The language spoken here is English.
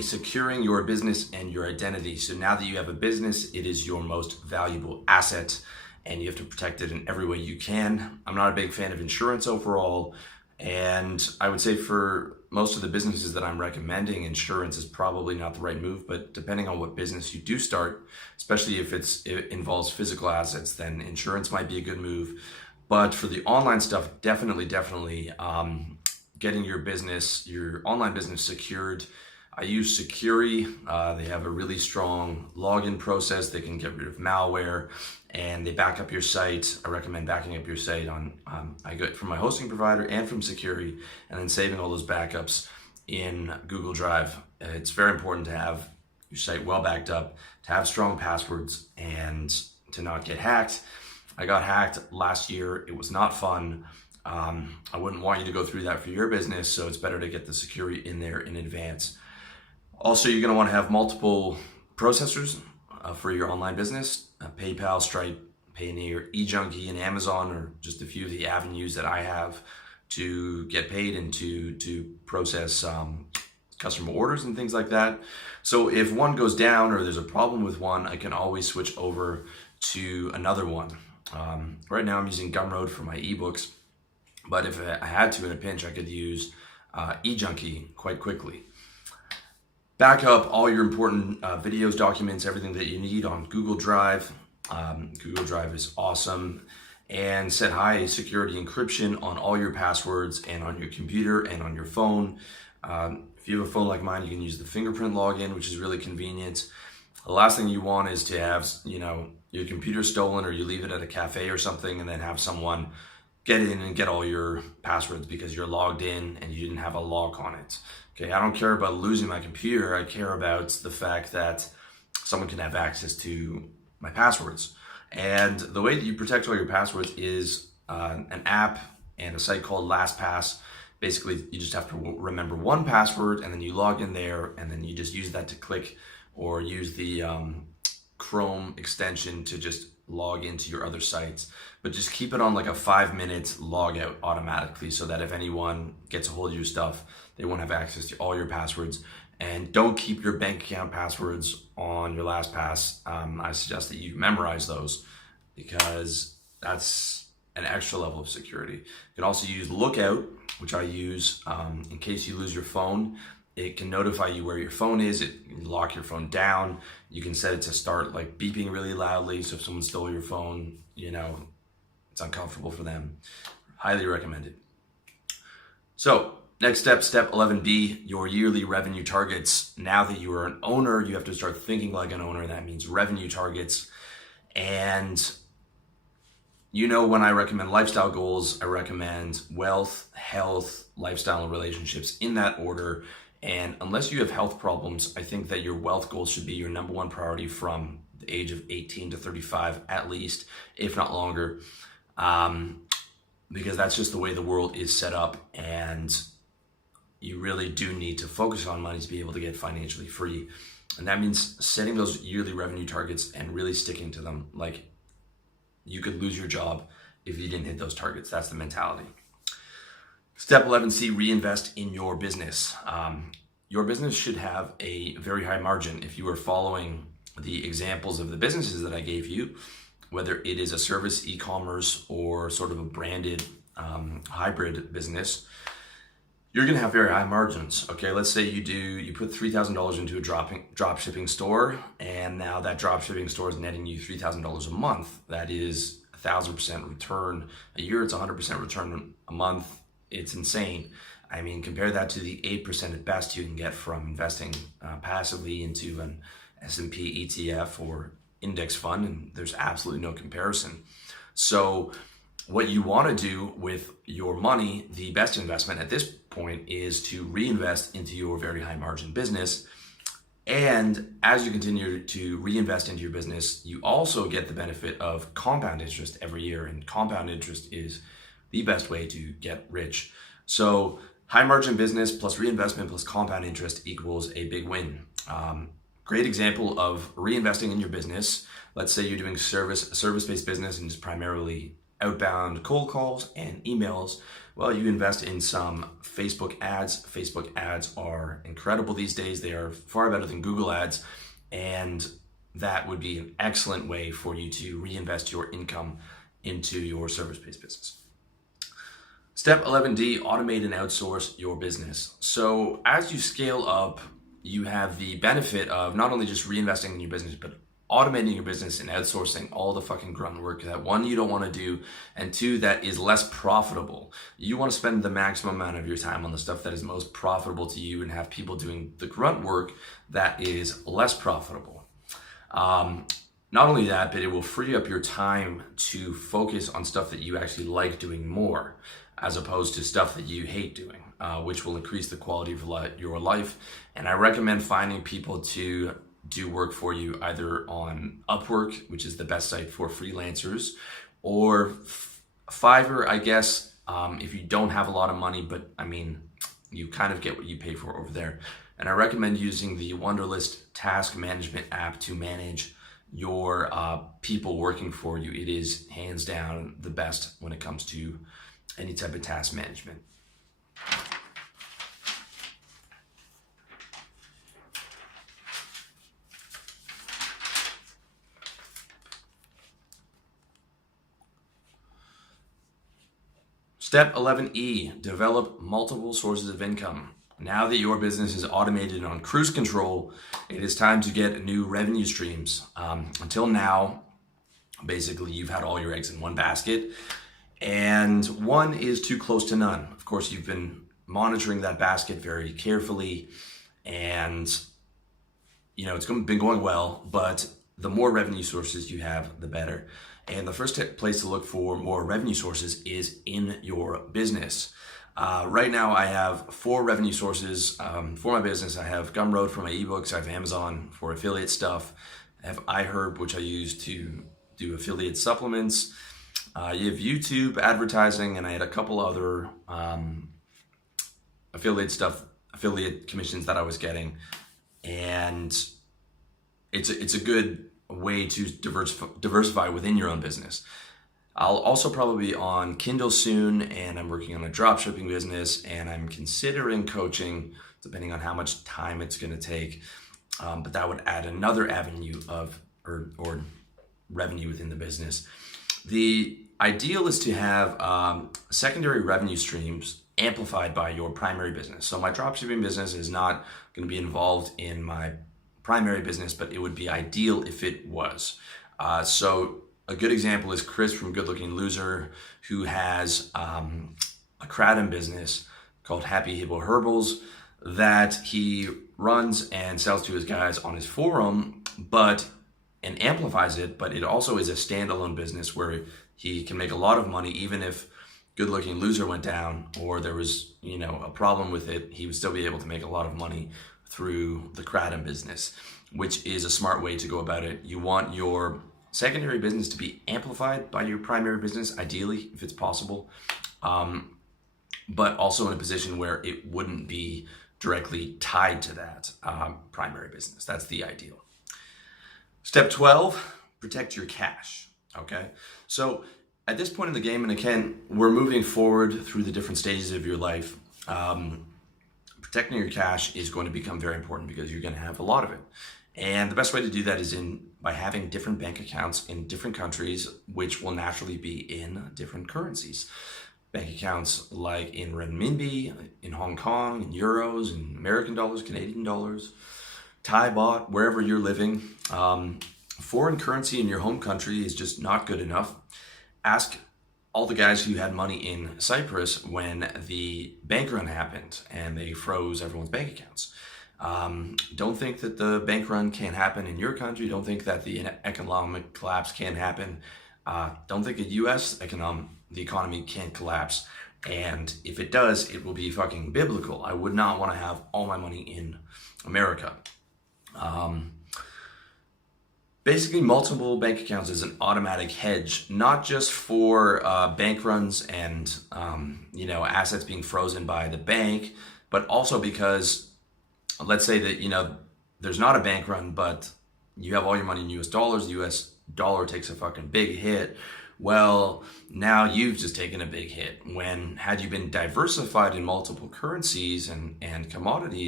Securing your business and your identity. So now that you have a business, it is your most valuable asset and you have to protect it in every way you can. I'm not a big fan of insurance overall, and I would say for most of the businesses that I'm recommending, insurance is probably not the right move, but depending on what business you do start, especially if it involves physical assets, then insurance might be a good move. But for the online stuff, definitely getting your online business secured. I use Securi. They have a really strong login process. They can get rid of malware and they back up your site. I recommend backing up your site I get it from my hosting provider and from Securi, and then saving all those backups in Google Drive. It's very important to have your site well backed up, to have strong passwords, and to not get hacked. I got hacked last year. It was not fun. I wouldn't want you to go through that for your business, so it's better to get the Securi in there in advance. Also, you're going to want to have multiple processors for your online business. PayPal, Stripe, Payoneer, eJunkie, and Amazon are just a few of the avenues that I have to get paid and to process customer orders and things like that. So if one goes down or there's a problem with one, I can always switch over to another one. Right now I'm using Gumroad for my ebooks, but if I had to in a pinch, I could use eJunkie quite quickly. Back up all your important videos, documents, everything that you need on Google Drive. Google Drive is awesome. And set high security encryption on all your passwords and on your computer and on your phone. If you have a phone like mine, you can use the fingerprint login, which is really convenient. The last thing you want is to have, your computer stolen, or you leave it at a cafe or something and then have someone get in and get all your passwords because you're logged in and you didn't have a lock on it. Okay, I don't care about losing my computer. I care about the fact that someone can have access to my passwords. And the way that you protect all your passwords is an app and a site called LastPass. Basically, you just have to remember one password and then you log in there and then you just use that to click, or use the Chrome extension to just log into your other sites. But just keep it on like a 5-minute log out automatically, so that if anyone gets a hold of your stuff, they won't have access to all your passwords. And don't keep your bank account passwords on your LastPass. I suggest that you memorize those, because that's an extra level of security. You can also use Lookout, which I use in case you lose your phone. It can notify you where your phone is. It can lock your phone down. You can set it to start like beeping really loudly, so if someone stole your phone, it's uncomfortable for them. Highly recommended. So next step, step 11B, your yearly revenue targets. Now that you are an owner, you have to start thinking like an owner. That means revenue targets. And when I recommend lifestyle goals, I recommend wealth, health, lifestyle, and relationships in that order. And unless you have health problems, I think that your wealth goals should be your number one priority from the age of 18 to 35 at least, if not longer, because that's just the way the world is set up. And you really do need to focus on money to be able to get financially free. And that means setting those yearly revenue targets and really sticking to them. Like, you could lose your job if you didn't hit those targets. That's the mentality. Step 11C, reinvest in your business. Your business should have a very high margin. If you are following the examples of the businesses that I gave you, whether it is a service, e-commerce, or sort of a branded hybrid business, you're gonna have very high margins. Okay, let's say you put $3,000 into a drop shipping store, and now that drop shipping store is netting you $3,000 a month. That is 1,000% return a year. It's 100% return a month. It's insane. I mean, compare that to the 8% at best you can get from investing passively into an S&P ETF or index fund, and there's absolutely no comparison. So what you want to do with your money, the best investment at this point is to reinvest into your very high margin business. And as you continue to reinvest into your business, you also get the benefit of compound interest every year. And compound interest is the best way to get rich. So high margin business plus reinvestment plus compound interest equals a big win. Great example of reinvesting in your business. Let's say you're doing service-based business and just primarily outbound cold calls and emails, well, you invest in some Facebook ads. Facebook ads are incredible these days. They are far better than Google ads. And that would be an excellent way for you to reinvest your income into your service-based business. Step 11D, automate and outsource your business. So as you scale up, you have the benefit of not only just reinvesting in your business, but automating your business and outsourcing all the fucking grunt work that, one, you don't want to do, and two, that is less profitable. You want to spend the maximum amount of your time on the stuff that is most profitable to you and have people doing the grunt work that is less profitable. Not only that, but it will free up your time to focus on stuff that you actually like doing more, as opposed to stuff that you hate doing, which will increase the quality of your life. And I recommend finding people to do work for you either on Upwork, which is the best site for freelancers, or Fiverr, I guess, if you don't have a lot of money, but I mean, you kind of get what you pay for over there. And I recommend using the Wunderlist task management app to manage your people working for you. It is hands down the best when it comes to any type of task management. Step 11E, develop multiple sources of income. Now that your business is automated and on cruise control, it is time to get new revenue streams. Until now, basically you've had all your eggs in one basket, and one is too close to none. Of course, you've been monitoring that basket very carefully, and it's been going well, but the more revenue sources you have, the better. And the first place to look for more revenue sources is in your business. Right now I have 4 revenue sources for my business. I have Gumroad for my ebooks, I have Amazon for affiliate stuff, I have iHerb, which I use to do affiliate supplements. You have YouTube advertising, and I had a couple other affiliate commissions that I was getting. And it's a good way to diversify within your own business. I'll also probably be on Kindle soon, and I'm working on a dropshipping business, and I'm considering coaching, depending on how much time it's going to take. But that would add another avenue of or revenue within the business. The ideal is to have secondary revenue streams amplified by your primary business. So my dropshipping business is not going to be involved in my primary business, but it would be ideal if it was. So a good example is Chris from Good Looking Loser, who has a kratom business called Happy Hippo Herbals that he runs and sells to his guys on his forum, and amplifies it, but it also is a standalone business where he can make a lot of money even if Good Looking Loser went down or there was, a problem with it. He would still be able to make a lot of money through the kratom business, which is a smart way to go about it. You want your secondary business to be amplified by your primary business, ideally, if it's possible, but also in a position where it wouldn't be directly tied to that primary business. That's the ideal. Step 12, protect your cash. Okay, so at this point in the game, and again, we're moving forward through the different stages of your life, protecting your cash is going to become very important because you're going to have a lot of it. And the best way to do that is by having different bank accounts in different countries, which will naturally be in different currencies. Bank accounts like in renminbi, in Hong Kong, in euros, in American dollars, Canadian dollars, Thai baht, wherever you're living. Foreign currency in your home country is just not good enough. Ask all the guys who had money in Cyprus when the bank run happened and they froze everyone's bank accounts. Don't think that the bank run can't happen in your country. Don't think that the economic collapse can't happen. Don't think the economy can't collapse. And if it does, it will be fucking biblical. I would not want to have all my money in America. Basically, multiple bank accounts is an automatic hedge, not just for bank runs and assets being frozen by the bank, but also because, let's say that there's not a bank run, but you have all your money in US dollars. The US dollar takes a fucking big hit. Well, now you've just taken a big hit. When had you been diversified in multiple currencies and commodities,